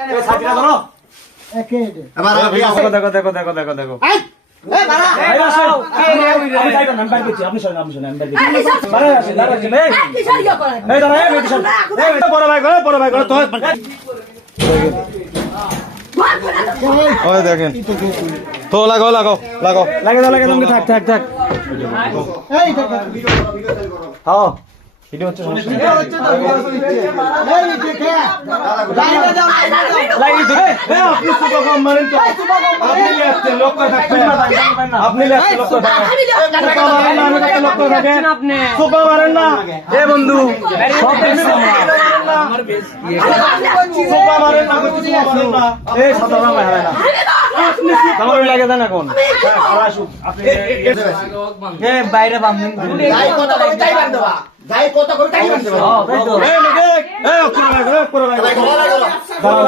এই ছাতিটা ধরো একে এবার দেখো এই বাড়া আমি যাইতাম না, আমি বাইরে করছি, আপনি শোনেন আমি বাইরে করছি। দাঁড়ায় আসেন, এই দাঁড়ায়, এই মেয়েটি শোন। এই বড় ভাই করে তো ওই দেখেন তো লাগাও লাগে তুমি থাক এই দেখো হ্যাঁ ভিডিও হচ্ছে সমস্যা নেই। এই দেখে লাইনে যাও লাগি তো আপনি সুপার কম মারেন তো আপনি লেখতে লোক থাকবে আপনি লেখতে লোক থাকবে সুপার মারেন না, আমি কাছে লোক থাকে আপনি সুপার মারেন না এ বন্ধু সব আমার বেশ সুপার মারেন না এই সাধারণ ভাই হয় না আমার লাগে জানা কোন আপনি এ বাইরে বামন যাই কথা বলে তাই বান দেবা যাই কথা বলে তাই বান দেবা এই অক্ষর